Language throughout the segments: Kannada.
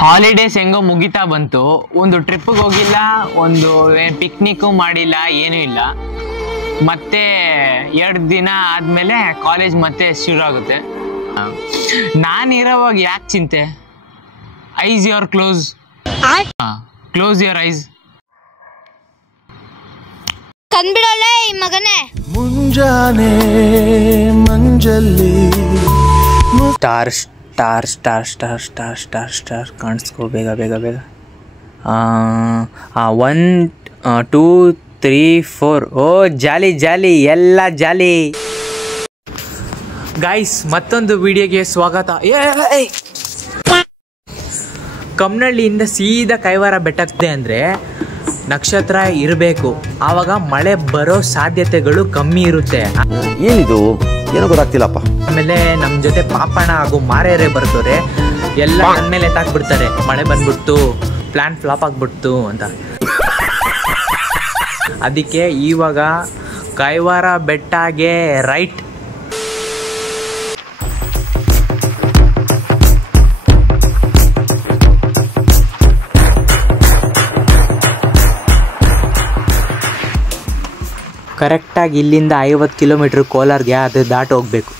ಹಾಲಿಡೇಸ್ ಹೆಂಗೋ ಮುಗಿತಾ ಬಂತು. ಒಂದು ಟ್ರಿಪ್ಪಿಗೆ ಹೋಗಿಲ್ಲ, ಒಂದು ಪಿಕ್ನಿಕ್ಕು ಮಾಡಿಲ್ಲ, ಏನೂ ಇಲ್ಲ. ಮತ್ತೆ 2 ದಿನ ಆದಮೇಲೆ ಕಾಲೇಜ್ ಮತ್ತೆ ಶುರು ಆಗುತ್ತೆ. ನಾನಿರೋವಾಗ ಯಾಕೆ ಚಿಂತೆ? Eyes your close your eyes. ಕಂದ್ಬಿಡೋಳೆ ಈ ಮಗನೇ. ಮುಂಜಾನೆ ಮಂಜಲ್ಲಿ star star star star star star star ಕಾಣಿಸ್ಕೋ ಬೇಗ ಬೇಗ ಬೇಗ. 1 2 3 4. ಓ ಜಾಲಿ ಜಾಲಿ, ಎಲ್ಲ ಜಾಲಿ. ಗೈಸ್, ಮತ್ತೊಂದು ವಿಡಿಯೋಗೆ ಸ್ವಾಗತ. ಕಮ್ಮನಹಳ್ಳಿಯಿಂದ ಸೀದಾ ಕೈವಾರ ಬೆಟ್ಟಕ್ಕೆ ಅಂದರೆ ನಕ್ಷತ್ರ ಇರಬೇಕು, ಆವಾಗ ಮಳೆ ಬರೋ ಸಾಧ್ಯತೆಗಳು ಕಮ್ಮಿ ಇರುತ್ತೆ. ಏನಿದು ಏನೋ ಗೊತ್ತಾಗ್ತಿಲ್ಲಪ್ಪ. ಆಮೇಲೆ ನಮ್ಮ ಜೊತೆ ಪಾಪಣ್ಣ ಹಾಗೂ ಮಾರೇರೆ ಬರ್ತವ್ರೆ, ಎಲ್ಲ ನನ್ನ ಮೇಲೆ ಎತ್ತಾಕ್ಬಿಡ್ತಾರೆ. ಮಳೆ ಬಂದ್ಬಿಡ್ತು, ಪ್ಲಾನ್ ಫ್ಲಾಪ್ ಆಗ್ಬಿಡ್ತು ಅಂತ. ಅದಕ್ಕೆ ಇವಾಗ ಕೈವಾರ ಬೆಟ್ಟಗೆ ರೈಟ್. ಕರೆಕ್ಟಾಗಿ ಇಲ್ಲಿಂದ 50 ಕಿಲೋಮೀಟ್ರ್ ಕೋಲಾರ್ಗೆ ಅದು ದಾಟಿ ಹೋಗ್ಬೇಕು.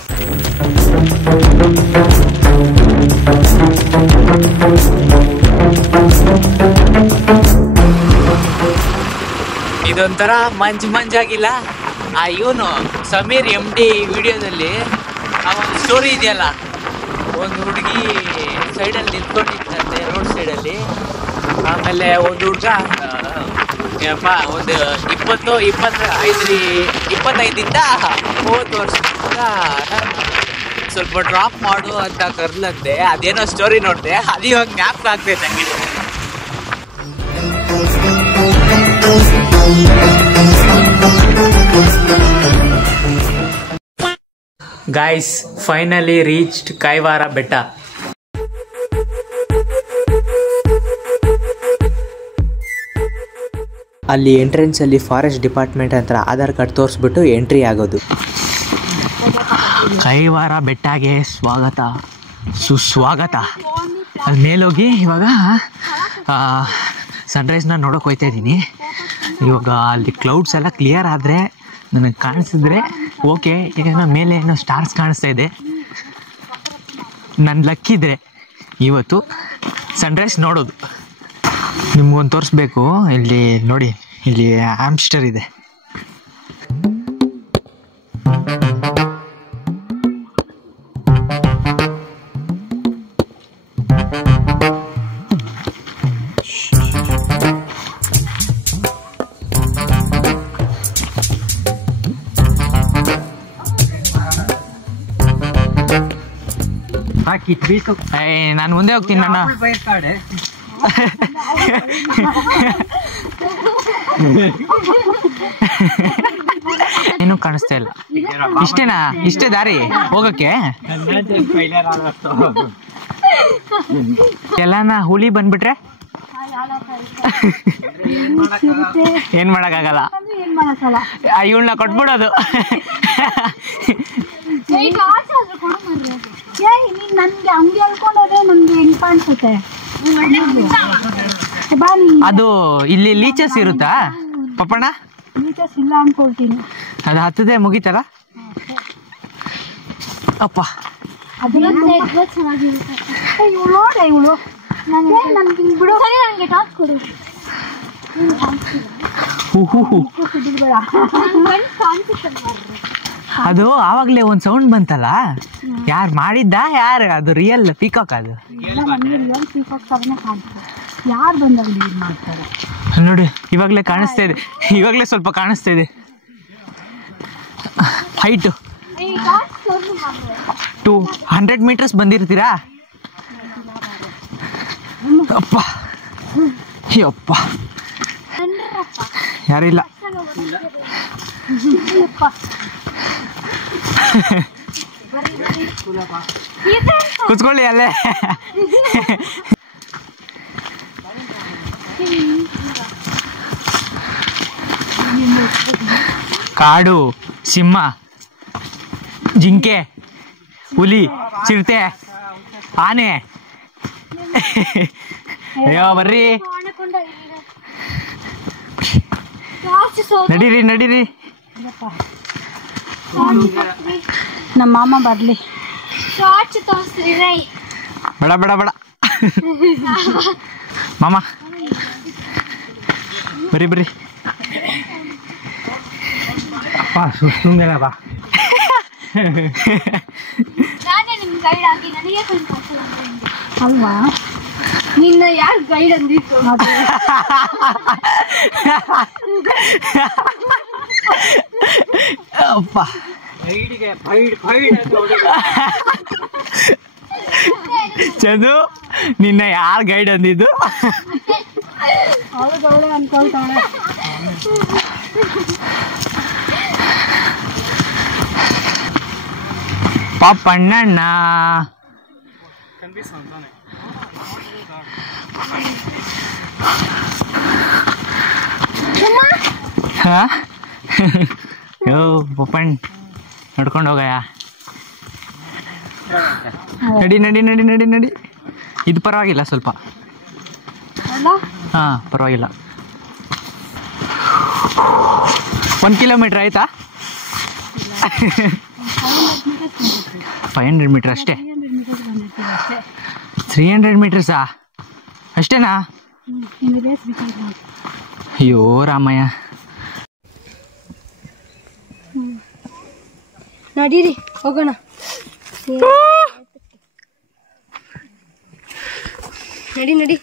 ಇದೊಂಥರ ಮಂಜಾಗಿಲ್ಲ. ಇವನು ಸಮೀರ್ MD ವಿಡಿಯೋದಲ್ಲಿ ಒಂದು ಸ್ಟೋರಿ ಇದೆಯಲ್ಲ, ಒಂದು ಹುಡುಗಿ ಸೈಡಲ್ಲಿ ನಿಂತ್ಕೊಂಡಿತ್ತಂತೆ, ರೋಡ್ ಸೈಡಲ್ಲಿ. ಆಮೇಲೆ ಒಂದು ಹುಡುಗ ಒಂದು 25ರಿಂದ 30 ವರ್ಷದಿಂದ ಸ್ವಲ್ಪ ಡ್ರಾಪ್ ಮಾಡು ಅಂತ ಕರ್ಲಂತೆ. ಅದೇನೋ ಸ್ಟೋರಿ ನೋಡಿದೆ, ಅದು ಇವಾಗ ಜ್ಞಾಪಕ ಆಗ್ತೈತೆ ನನಗೆ. ಗೈಸ್, ಫೈನಲಿ ರೀಚ್ಡ್ ಕೈವಾರ ಬೆಟ್ಟ. ಅಲ್ಲಿ ಎಂಟ್ರೆನ್ಸಲ್ಲಿ ಫಾರೆಸ್ಟ್ ಡಿಪಾರ್ಟ್ಮೆಂಟ್ ಹತ್ರ ಆಧಾರ್ ಕಾರ್ಡ್ ತೋರಿಸ್ಬಿಟ್ಟು ಎಂಟ್ರಿ ಆಗೋದು. ಕೈವಾರ ಬೆಟ್ಟಗೆ ಸ್ವಾಗತ ಸುಸ್ವಾಗತ. ಅಲ್ಲಿ ಮೇಲೋಗಿ ಇವಾಗ ಸನ್ರೈಸ್ನ ನೋಡೋಕೆ ಹೋಗ್ತಾ ಇದ್ದೀನಿ. ಇವಾಗ ಅಲ್ಲಿ ಕ್ಲೌಡ್ಸ್ ಎಲ್ಲ ಕ್ಲಿಯರ್ ಆದರೆ ನನಗೆ ಕಾಣಿಸಿದ್ರೆ ಓಕೆ, ಏನೋ ಮೇಲೆ ಏನೋ ಸ್ಟಾರ್ಸ್ ಕಾಣಿಸ್ತಾ ಇದೆ. ನನ್ನ ಲಕ್ಕಿದ್ರೆ ಇವತ್ತು ಸನ್ರೈಸ್ ನೋಡೋದು. ನಿಮ್ಗೊಂದು ತೋರಿಸ್ಬೇಕು. ಇಲ್ಲಿ ನೋಡಿ, ಇಲ್ಲಿ ಹ್ಯಾಮ್ಸ್ಟರ್ ಇದೆ. ನಾನು ಮುಂದೆ ಹೋಗ್ತೀನಿ. ನನ್ನ ಏನು ಕಾಣಿಸ್ತಾ ಇಲ್ಲ. ಇಷ್ಟೇನಾ? ಇಷ್ಟೇ ದಾರಿ ಹೋಗಕ್ಕೆ? ಎಲ್ಲಾನ ಹುಲಿ ಬಂದ್ಬಿಟ್ರೆ ಏನ್ ಮಾಡಕ್ಕಾಗಲ್ಲ, ಇವಳನ್ನ ಕೊಟ್ಬಿಡೋದು. ಅದು ಇಲ್ಲಿ ಲೀಚಸ್ ಇರುತ್ತಾ ಪಪ್ಪಣ್ಣ? ಲೀಚಸ್ ಇಲ್ಲ ಅನ್ಕೊಳ್ತೀನಿ. ಅದು ಹತ್ತದೆ ಮುಗಿತಲ್ಲ ಅಪ್ಪ. ಅದು ಆವಾಗಲೇ ಒಂದು ಸೌಂಡ್ ಬಂತಲ್ಲ, ಯಾರು ಮಾಡಿದ್ದ? ಯಾರು ಅದು? ರಿಯಲ್ ಪೀಕಾಕ್ ಅದು. ಯಾರು ಬಂದಲ್ಲಿ ನೋಡಿ, ಇವಾಗಲೇ ಕಾಣಿಸ್ತಾ ಇದೆ. ಇವಾಗಲೇ ಸ್ವಲ್ಪ ಕಾಣಿಸ್ತಾ ಇದೆ. ಹೈಟು 200 ಮೀಟರ್ಸ್ ಬಂದಿರ್ತೀರಾ? ಅಪ್ಪ ಅಪ್ಪ, ಯಾರಿಲ್ಲ. ಕೂತ್ಕೊಳ್ಳಿ ಅಲ್ಲೇ. ಕಾಡು, ಸಿಂಹ, ಜಿಂಕೆ, ಹುಲಿ, ಚಿರತೆ, ಆನೆ ಅಯ್ಯೋ ಬರ್ರಿ, ನಡೀರಿ ನಡೀರಿ. ನಮ್ಮ ಮಾಮ ಬರ್ಲಿ. ಬೇಡ ಬೇಡ ಬೇಡ ಮಾಮ, ಬರ್ರಿ ಬರ್ರಿ. ಅಲ್ವಾ, ನಿನ್ನ ಯಾರು ಗೈಡ್ ಅಂದಿತ್ತು? ಅಪ್ಪ ಚಂದು, ನಿನ್ನ ಯಾರು ಗೈಡ್ ಅಂದಿದ್ದು? ಅವಳು ಅನ್ಕೊಳ್ತಾಳೆ. ಪಾಪಣ್ಣಣ್ಣ ಹಾ ಯೋ ಪಪ್ಪಣ್ಣ ನಡ್ಕೊಂಡು ಹೋಗಯ್ಯ. ನಡಿ ನಡಿ ನಡಿ ನಡಿ ನಡಿ. ಇದು ಪರವಾಗಿಲ್ಲ ಸ್ವಲ್ಪ. ಹಾಂ ಪರವಾಗಿಲ್ಲ. 1 ಕಿಲೋಮೀಟ್ರ್ ಆಯ್ತಾ? 500 ಮೀಟ್ರ್ ಅಷ್ಟೇ. 300 ಮೀಟರ್ಸಾ ಅಷ್ಟೇನಾ? ಅಯ್ಯೋ ರಾಮಯ್ಯ. ನಡೀರಿ ಹೋಗೋಣ. ನಡಿ ನಡಿ.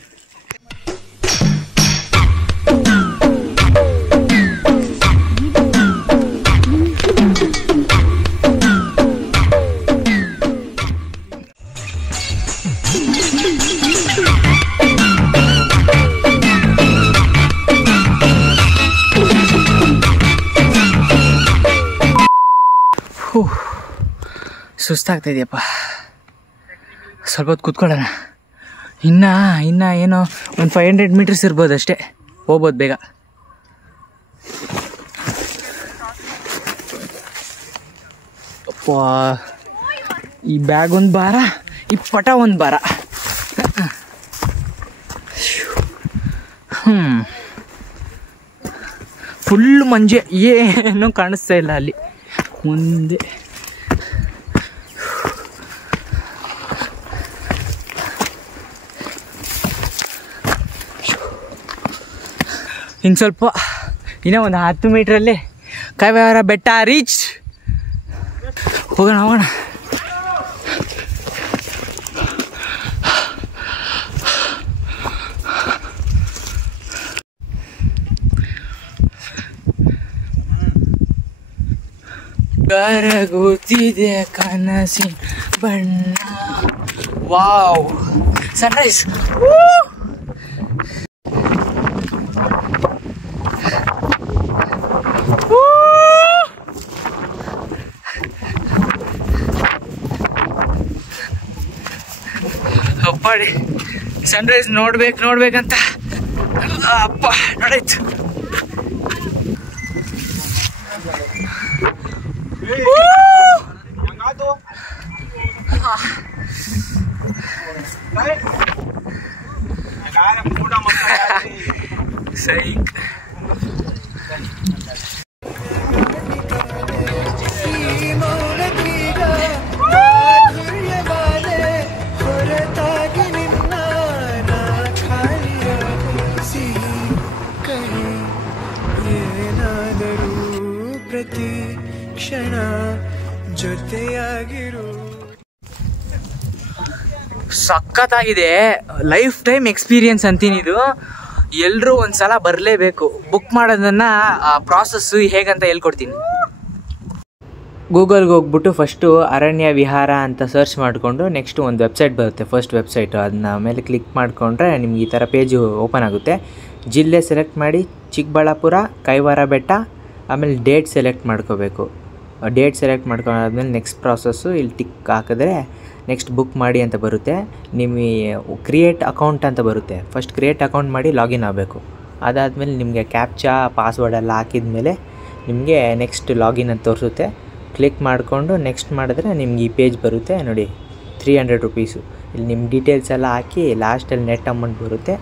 ಸುಸ್ತಾಗ್ತಾ ಇದೆಯಪ್ಪ, ಸ್ವಲ್ಪ ಹೊತ್ತು ಕೂತ್ಕೊಳ್ಳೋಣ. ಇನ್ನು ಏನೋ ಒಂದು 500 ಮೀಟರ್ಸ್ ಇರ್ಬೋದು ಅಷ್ಟೇ, ಹೋಗ್ಬೋದು ಬೇಗ. ಅಪ್ಪ, ಈ ಬ್ಯಾಗ್ ಒಂದು ಭಾರ, ಈ ಪಟ ಒಂದು ಭಾರ. ಫುಲ್ ಮಂಜೆ, ಏನೂ ಕಾಣಿಸ್ತಾ ಇಲ್ಲ ಅಲ್ಲಿ ಮುಂದೆ. ಇನ್ನು ಸ್ವಲ್ಪ, ಇನ್ನೂ ಒಂದು 10 ಮೀಟ್ರಲ್ಲಿ ಕೈವಾರ ಬೆಟ್ಟ ರೀಚ್. ಹೋಗೋಣ ಹೋಗೋಣ. ಕರಗುತ್ತಿದೆ ಕನಸಿನ ಬಣ್ಣ. Wow, sunrise. ಅಪ್ಪಾಡಿ, ಸನ್ರೈಸ್ ನೋಡ್ಬೇಕಂತ ಅಪ್ಪ ನೋಡಾಯ್ತು. ಸೈಕ್. ಪ್ರತಿ ಕ್ಷಣ ಜೊತೆಯಾಗಿರು. ಸಖತ್ತಾಗಿದೆ, ಲೈಫ್ ಟೈಮ್ ಎಕ್ಸ್ಪೀರಿಯನ್ಸ್ ಅಂತೀನಿ ಇದು. ಎಲ್ಲರೂ ಒಂದ್ಸಲ ಬರಲೇಬೇಕು. ಬುಕ್ ಮಾಡೋದನ್ನು ಪ್ರಾಸೆಸ್ಸು ಹೇಗಂತ ಹೇಳ್ಕೊಡ್ತೀನಿ. ಗೂಗಲ್ಗೆ ಹೋಗ್ಬಿಟ್ಟು ಫಸ್ಟು ಅರಣ್ಯ ವಿಹಾರ ಅಂತ ಸರ್ಚ್ ಮಾಡಿಕೊಂಡು ನೆಕ್ಸ್ಟ್ ಒಂದು ವೆಬ್ಸೈಟ್ ಬರುತ್ತೆ, ಫಸ್ಟ್ ವೆಬ್ಸೈಟು. ಅದನ್ನ ಮೇಲೆ ಕ್ಲಿಕ್ ಮಾಡಿಕೊಂಡ್ರೆ ನಿಮ್ಗೆ ಈ ಥರ ಪೇಜು ಓಪನ್ ಆಗುತ್ತೆ. ಜಿಲ್ಲೆ ಸೆಲೆಕ್ಟ್ ಮಾಡಿ, ಚಿಕ್ಕಬಳ್ಳಾಪುರ, ಕೈವಾರ ಬೆಟ್ಟ. ಆಮೇಲೆ ಡೇಟ್ ಸೆಲೆಕ್ಟ್ ಮಾಡ್ಕೋಬೇಕು. ಡೇಟ್ ಸೆಲೆಕ್ಟ್ ಮಾಡ್ಕೊಂಡಾದ್ಮೇಲೆ ನೆಕ್ಸ್ಟ್ ಪ್ರಾಸೆಸ್ಸು ಇಲ್ಲಿ ಟಿಕ್ ಹಾಕಿದ್ರೆ ನೆಕ್ಸ್ಟ್ ಬುಕ್ ಮಾಡಿ ಅಂತ ಬರುತ್ತೆ. ನಿಮಗೆ ಕ್ರಿಯೇಟ್ ಅಕೌಂಟ್ ಅಂತ ಬರುತ್ತೆ. ಫಸ್ಟ್ ಕ್ರಿಯೇಟ್ ಅಕೌಂಟ್ ಮಾಡಿ ಲಾಗಿನ್ ಆಗಬೇಕು. ಅದಾದಮೇಲೆ ನಿಮಗೆ ಕ್ಯಾಪ್ಚಾ ಪಾಸ್ವರ್ಡ್ ಎಲ್ಲ ಹಾಕಿದ ಮೇಲೆ ನಿಮಗೆ ನೆಕ್ಸ್ಟ್ ಲಾಗಿನ್ ಅಂತ ತೋರಿಸುತ್ತೆ. ಕ್ಲಿಕ್ ಮಾಡಿಕೊಂಡು ನೆಕ್ಸ್ಟ್ ಮಾಡಿದ್ರೆ ನಿಮ್ಗೆ ಈ ಪೇಜ್ ಬರುತ್ತೆ ನೋಡಿ, 300 ರುಪೀಸು. ಇಲ್ಲಿ ನಿಮ್ಮ ಡೀಟೇಲ್ಸ್ ಎಲ್ಲ ಹಾಕಿ ಲಾಸ್ಟಲ್ಲಿ ನೆಟ್ ಅಮೌಂಟ್ ಬರುತ್ತೆ.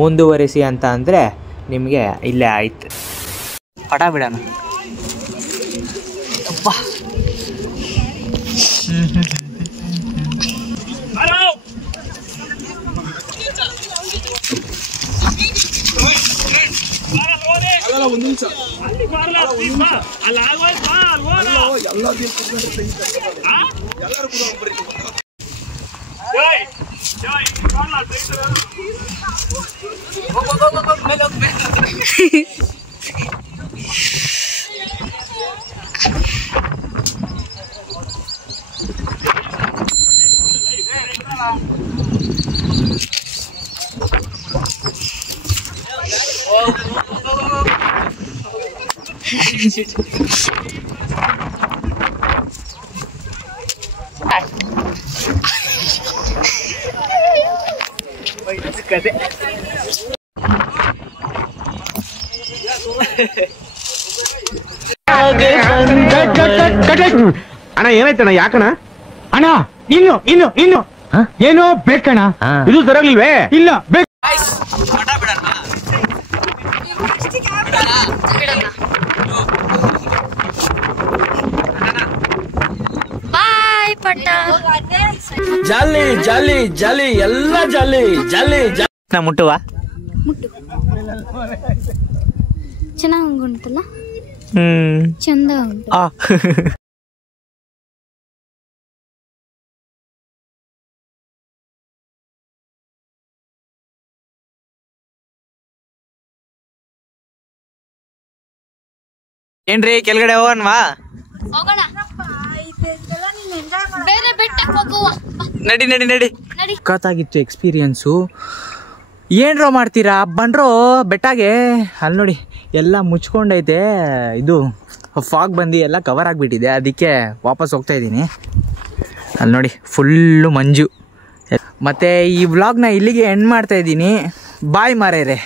ಮುಂದುವರಿಸಿ ಅಂತ ಅಂದರೆ ನಿಮಗೆ ಇಲ್ಲೇ ಆಯ್ತು. ಪಟ ಬಿಡೋಣ. ಅಪ್ಪ ಕತೆ ಅಣ್ಣ ಏನಾಯ್ತಣ್ಣ? ಯಾಕಣ್ಣ ಅಣ್ಣ? ಇನ್ನು ಏನೋ ಬೇಕಣ್ಣ. ಇದು ಸರಿಯಾಗ್ಲಿಲ್ವೇ? ಇಲ್ಲ ಬೇಕು. ಬಾಯ್ ಪಟ್ಟ. ಜಾಲಿ ಜಾಲಿ ಜಾಲಿ ಎಲ್ಲ ಜಾಲಿ ಜಾಲಿ ಜಾಲಿ. ನಾ ಮುಟ್ಟುವ ಚೆನ್ನಾಗಿ ಉಂಟಲ್ಲ, ಚಂದ ಉಂಟು. ಏನ್ರಿ ಕೆಳಗಡೆ ಹೋಗೋಣವಾ? ಹೋಗೋಣ, ಬೇರೆ ಬೆಟ್ಟಕ್ಕೆ ಹೋಗುವ. ನಡಿ ನಡಿ ನಡಿ. ಸಖತ್ತಾಗಿತ್ತು ಎಕ್ಸ್ಪೀರಿಯನ್ಸು. ಏನ್ರೋ ಮಾಡ್ತೀರಾ ಬಂಡ್ರೋ ಬೆಟ್ಟಾಗೆ? ಅಲ್ಲಿ ನೋಡಿ ಎಲ್ಲ ಮುಚ್ಕೊಂಡೈತೆ, ಇದು ಫಾಗ್ ಬಂದು ಎಲ್ಲ ಕವರ್ ಆಗಿಬಿಟ್ಟಿದೆ, ಅದಕ್ಕೆ ವಾಪಸ್ ಹೋಗ್ತಾ ಇದ್ದೀನಿ. ಅಲ್ಲಿ ನೋಡಿ ಫುಲ್ಲು ಮಂಜು. ಮತ್ತು ಈ ವ್ಲಾಗ್ನ ಇಲ್ಲಿಗೆ ಎಂಡ್ ಮಾಡ್ತಾ ಇದ್ದೀನಿ. ಬಾಯ್ ಮಾರೇರೆ.